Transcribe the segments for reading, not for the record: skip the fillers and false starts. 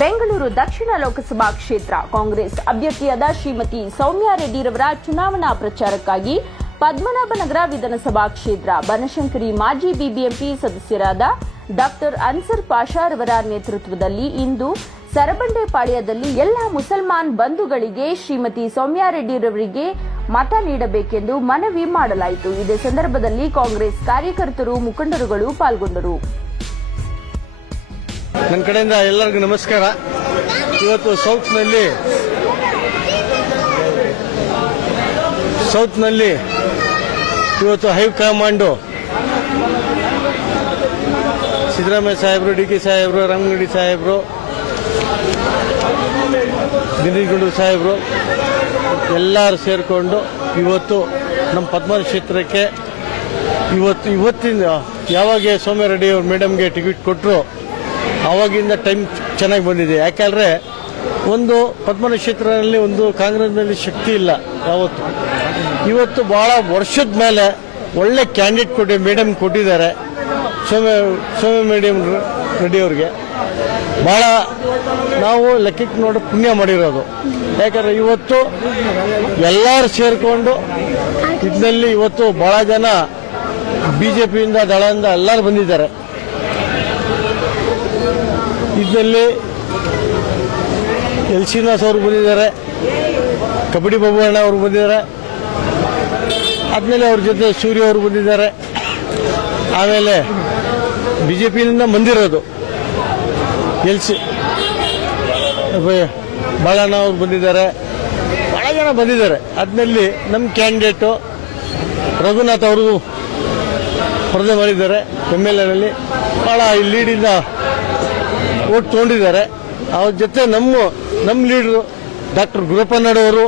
ಬೆಂಗಳೂರು ದಕ್ಷಿಣ ಲೋಕಸಭಾ ಕ್ಷೇತ್ರ ಕಾಂಗ್ರೆಸ್ ಅಭ್ಯರ್ಥಿಯಾದ ಶ್ರೀಮತಿ ಸೌಮ್ಯಾ ರೆಡ್ಡಿರವರ ಚುನಾವಣಾ ಪ್ರಚಾರಕ್ಕಾಗಿ ಪದ್ಮನಾಭನಗರ ವಿಧಾನಸಭಾ ಕ್ಷೇತ್ರ ಬನಶಂಕರಿ ಮಾಜಿ ಬಿಬಿಎಂಪಿ ಸದಸ್ಯರಾದ ಡಾ ಅನ್ಸರ್ ಪಾಷಾರವರ ನೇತೃತ್ವದಲ್ಲಿ ಇಂದು ಸರಬಂಡೆಪಾಳ್ಯದಲ್ಲಿ ಎಲ್ಲ ಮುಸಲ್ಮಾನ್ ಬಂಧುಗಳಿಗೆ ಶ್ರೀಮತಿ ಸೌಮ್ಯಾ ರೆಡ್ಡಿರವರಿಗೆ ಮತ ನೀಡಬೇಕೆಂದು ಮನವಿ ಮಾಡಲಾಯಿತು. ಇದೇ ಸಂದರ್ಭದಲ್ಲಿ ಕಾಂಗ್ರೆಸ್ ಕಾರ್ಯಕರ್ತರು ಮುಖಂಡರುಗಳು ಪಾಲ್ಗೊಂಡರು. ನನ್ನ ಕಡೆಯಿಂದ ಎಲ್ಲರಿಗೂ ನಮಸ್ಕಾರ. ಇವತ್ತು ಸೌತ್ನಲ್ಲಿ ಇವತ್ತು ಹೈಕಮಾಂಡು ಸಿದ್ದರಾಮಯ್ಯ ಸಾಹೇಬರು, ಡಿ ಕೆ ಸಾಹೇಬರು, ರಾಮಗಡಿ ಸಾಹೇಬರು, ದಿನೇಶ್ಗುಂಡೂರು ಸಾಹೇಬರು ಎಲ್ಲರೂ ಸೇರಿಕೊಂಡು ಇವತ್ತು ನಮ್ಮ ಪದ್ಮನಾಭ ಕ್ಷೇತ್ರಕ್ಕೆ ಇವತ್ತಿನ ಯಾವಾಗ ಸೌಮ್ಯ ರೆಡ್ಡಿ ಅವ್ರ ಮೇಡಮ್ಗೆ ಟಿಕೆಟ್ ಕೊಟ್ಟರು ಆವಾಗಿಂದ ಟೈಮ್ ಚೆನ್ನಾಗಿ ಬಂದಿದೆ. ಯಾಕೆಂದರೆ ಒಂದು ಪದ್ಮನಾಭ ಕ್ಷೇತ್ರದಲ್ಲಿ ಒಂದು ಕಾಂಗ್ರೆಸ್ನಲ್ಲಿ ಶಕ್ತಿ ಇಲ್ಲ ಯಾವತ್ತು. ಇವತ್ತು ಭಾಳ ವರ್ಷದ ಮೇಲೆ ಒಳ್ಳೆ ಕ್ಯಾಂಡಿಡೇಟ್ ಮೇಡಮ್ ಕೊಟ್ಟಿದ್ದಾರೆ ಸೌಮ್ಯ ಮೇಡಮ್ ರೆಡ್ಡಿ ಅವ್ರಿಗೆ. ಭಾಳ ನಾವು ಲೆಕ್ಕಕ್ಕೆ ನೋಡಿ ಪುಣ್ಯ ಮಾಡಿರೋದು. ಯಾಕಂದರೆ ಇವತ್ತು ಎಲ್ಲರೂ ಸೇರಿಕೊಂಡು ಇದರಲ್ಲಿ ಇವತ್ತು ಭಾಳ ಜನ ಬಿಜೆಪಿಯಿಂದ ದಳದಿಂದ ಎಲ್ಲರೂ ಬಂದಿದ್ದಾರೆ. ಇದರಲ್ಲಿ ಎಲ್ ಶ್ರೀನಿವಾಸ್ ಅವರು ಬಂದಿದ್ದಾರೆ, ಕಬಡ್ಡಿ ಬಾಬು ಅಣ್ಣ ಅವರು ಬಂದಿದ್ದಾರೆ, ಆದಮೇಲೆ ಅವ್ರ ಜೊತೆ ಸೂರ್ಯ ಅವರು ಬಂದಿದ್ದಾರೆ, ಆಮೇಲೆ ಬಿಜೆಪಿಯಿಂದ ಬಂದಿರೋದು ಬಾಳಣ್ಣ ಅವರು ಬಂದಿದ್ದಾರೆ, ಭಾಳ ಜನ ಬಂದಿದ್ದಾರೆ. ಅದ್ರಲ್ಲಿ ನಮ್ಮ ಕ್ಯಾಂಡಿಡೇಟು ರಘುನಾಥ್ ಅವರು ಸ್ಪರ್ಧೆ ಮಾಡಿದ್ದಾರೆ MLA ಭಾಳ ಲೀಡಿಂದ ಓಟ್ ತೊಗೊಂಡಿದ್ದಾರೆ. ಅವ್ರ ಜೊತೆ ನಮ್ಮ ಲೀಡ್ರು ಡಾಕ್ಟರ್ ಗುರಪ್ಪನವರು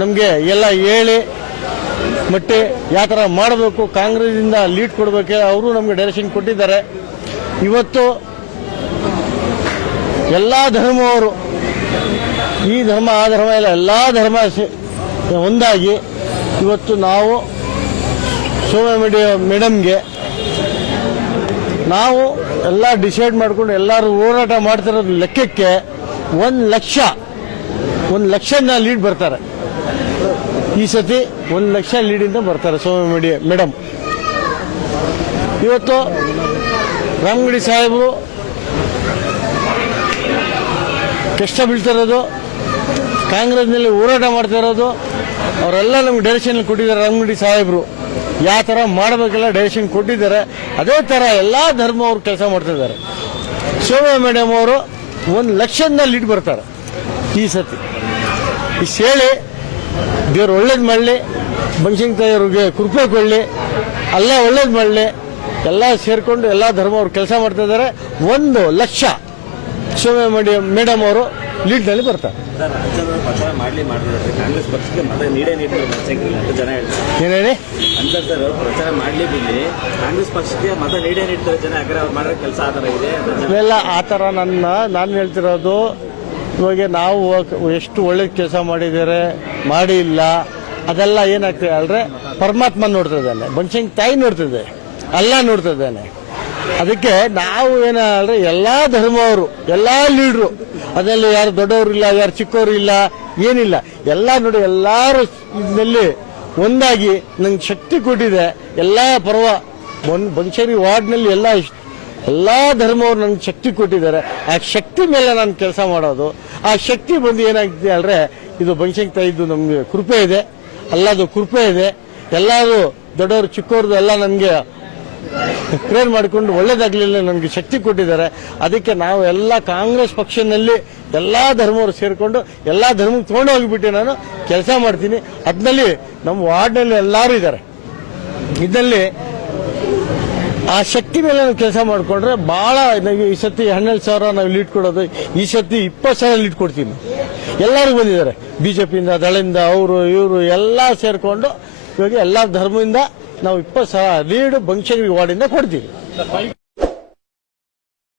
ನಮಗೆ ಎಲ್ಲ ಹೇಳಿ ಮತ್ತೆ ಯಾವ ಥರ ಮಾಡಬೇಕು, ಕಾಂಗ್ರೆಸ್ಸಿಂದ ಲೀಡ್ ಕೊಡಬೇಕು, ಅವರು ನಮಗೆ ಡೈರೆಕ್ಷನ್ ಕೊಟ್ಟಿದ್ದಾರೆ. ಇವತ್ತು ಎಲ್ಲ ಧರ್ಮವರು, ಈ ಧರ್ಮ ಆ ಧರ್ಮ ಇಲ್ಲ, ಎಲ್ಲ ಧರ್ಮ ಒಂದಾಗಿ ಇವತ್ತು ನಾವು ಸೌಮ್ಯ ಮೇಡಮ್ಗೆ ನಾವು ಎಲ್ಲ ಡಿಸೈಡ್ ಮಾಡಿಕೊಂಡು ಎಲ್ಲರೂ ಹೋರಾಟ ಮಾಡ್ತಿರೋದು ಲೆಕ್ಕಕ್ಕೆ 1 ಲಕ್ಷ ಲೀಡ್ ಬರ್ತಾರೆ. ಈ ಸತಿ 1 ಲಕ್ಷ ಲೀಡಿಂದ ಬರ್ತಾರೆ ಸೌಮ್ಯ ಮೇಡಮ್. ಇವತ್ತು ರಾಮಗಡಿ ಸಾಹೇಬರು ಕಷ್ಟ ಬೀಳ್ತಿರೋದು, ಕಾಂಗ್ರೆಸ್ನಲ್ಲಿ ಹೋರಾಟ ಮಾಡ್ತಾ ಇರೋದು, ಅವರೆಲ್ಲ ನಮ್ಗೆ ಡೈರೆಕ್ಷನ್ ಕೊಟ್ಟಿದ್ದಾರೆ. ರಾಮಗಡಿ ಸಾಹೇಬರು ಯಾವ ಥರ ಮಾಡಬೇಕೆಲ್ಲ ಡೈರೆಕ್ಷನ್ ಕೊಟ್ಟಿದ್ದಾರೆ. ಅದೇ ಥರ ಎಲ್ಲ ಧರ್ಮವರು ಕೆಲಸ ಮಾಡ್ತಿದ್ದಾರೆ. ಸೌಮ್ಯ ಮೇಡಮ್ ಅವರು 1 ಲಕ್ಷ ಲೀಡ್ ಬರ್ತಾರೆ ಈ ಸತಿ. ಇಷ್ಟು ಹೇಳಿ ದೇವ್ರು ಒಳ್ಳೇದು ಮಾಡಲಿ, ಬನಶಂಕರಿ ಕೃಪೆ ಕೊಡಲಿ, ಎಲ್ಲ ಒಳ್ಳೇದು ಮಾಡಲಿ. ಎಲ್ಲ ಸೇರಿಕೊಂಡು ಎಲ್ಲ ಧರ್ಮವರು ಕೆಲಸ ಮಾಡ್ತಾ ಇದ್ದಾರೆ. 1 ಲಕ್ಷ ಸೌಮ್ಯ ಮೇಡಮ್ ಅವರು ಲೀಡ್ನಲ್ಲಿ ಬರ್ತಾರೆ. ಕಾಂಗ್ರೆಸ್ ಪಕ್ಷಕ್ಕೆ ಮತ ನೀಡೇ ಏನು ಹೇಳಿ ಪ್ರಚಾರ ಮಾಡಲಿ ಬಿಲ್ಲಿ ಕಾಂಗ್ರೆಸ್ ಪಕ್ಷಕ್ಕೆ ಮತ ನೀಡೇ ನೀಡ್ತಾರೆ ಜನ. ಯಾಕಂದ್ರೆ ಅವ್ರು ಮಾಡೋ ಕೆಲಸ ಆ ಥರ ಇದೆ. ಇವೆಲ್ಲ ಆ ಥರ ನಾನು ಹೇಳ್ತಿರೋದು. ಇವಾಗ ನಾವು ಎಷ್ಟು ಒಳ್ಳೆ ಕೆಲಸ ಮಾಡಿಲ್ಲ ಅದೆಲ್ಲ ಏನಾಗ್ತದೆ ಅಲ್ರೆ ಪರಮಾತ್ಮ ನೋಡ್ತಿದ್ದಾನೆ, ಬನಶಂಕರಿ ತಾಯಿ ನೋಡ್ತಿದ್ದೆ, ಎಲ್ಲ ನೋಡ್ತಿದ್ದಾನೆ. ಅದಕ್ಕೆ ನಾವು ಏನಂದ್ರೆ ಎಲ್ಲ ಧರ್ಮವರು, ಎಲ್ಲ ಲೀಡ್ರು, ಅದರಲ್ಲಿ ಯಾರು ದೊಡ್ಡವರು ಇಲ್ಲ, ಯಾರು ಚಿಕ್ಕವರು ಇಲ್ಲ, ಏನಿಲ್ಲ, ಎಲ್ಲ ನೋಡಿ ಎಲ್ಲರೂ ಇದರಲ್ಲಿ ಒಂದಾಗಿ ನಂಗೆ ಶಕ್ತಿ ಕೊಟ್ಟಿದೆ. ಎಲ್ಲ ಪರ್ವ ಬನಶಂಕರಿ ವಾರ್ಡ್ನಲ್ಲಿ ಎಲ್ಲ ಧರ್ಮವರು ನನಗೆ ಶಕ್ತಿ ಕೊಟ್ಟಿದ್ದಾರೆ. ಆ ಶಕ್ತಿ ಮೇಲೆ ನಾನು ಕೆಲಸ ಮಾಡೋದು. ಆ ಶಕ್ತಿ ಬಂದು ಏನಾಗಿದೆ ಅಂದರೆ ಇದು ಬನಶಂಕರಿ ತಾಯಿದ್ದು ನಮಗೆ ಕೃಪೆ ಇದೆ, ಎಲ್ಲದು ಕೃಪೆ ಇದೆ. ಎಲ್ಲರೂ ದೊಡ್ಡವರು ಚಿಕ್ಕವ್ರದ್ದು ಎಲ್ಲ ನನಗೆ ಪ್ರೇರ್ ಮಾಡಿಕೊಂಡು ಒಳ್ಳೇದಾಗಲಿಲ್ಲ ನನಗೆ ಶಕ್ತಿ ಕೊಟ್ಟಿದ್ದಾರೆ. ಅದಕ್ಕೆ ನಾವು ಎಲ್ಲ ಕಾಂಗ್ರೆಸ್ ಪಕ್ಷದಲ್ಲಿ ಎಲ್ಲ ಧರ್ಮವರು ಸೇರಿಕೊಂಡು ಎಲ್ಲ ಧರ್ಮಕ್ಕೆ ತೊಗೊಂಡು ಹೋಗಿಬಿಟ್ಟು ನಾನು ಕೆಲಸ ಮಾಡ್ತೀನಿ. ಅದ್ರಲ್ಲಿ ನಮ್ಮ ವಾರ್ಡ್ನಲ್ಲಿ ಎಲ್ಲರೂ ಇದ್ದಾರೆ. ಇದರಲ್ಲಿ ಆ ಶಕ್ತಿ ಮೇಲೆ ನಾವು ಕೆಲಸ ಮಾಡಿಕೊಂಡ್ರೆ ಭಾಳ ನಾವು ಈ ಸತಿ 12,000 ನಾವು ಲೀಡ್ ಕೊಡೋದು, ಈ ಸತಿ 20,000 ಲೀಡ್ ಕೊಡ್ತೀನಿ. ಎಲ್ಲರೂ ಬಂದಿದ್ದಾರೆ, ಬಿಜೆಪಿಯಿಂದ ದಳದಿಂದ ಅವರು ಇವರು ಎಲ್ಲ ಸೇರಿಕೊಂಡು ಇವಾಗ ಎಲ್ಲ ಧರ್ಮದಿಂದ ನಾವು 20,000 ಲೀಡ್ ಬನಶಂಕರಿ ವಾರ್ಡಿಂದ ಕೊಡ್ತೀವಿ.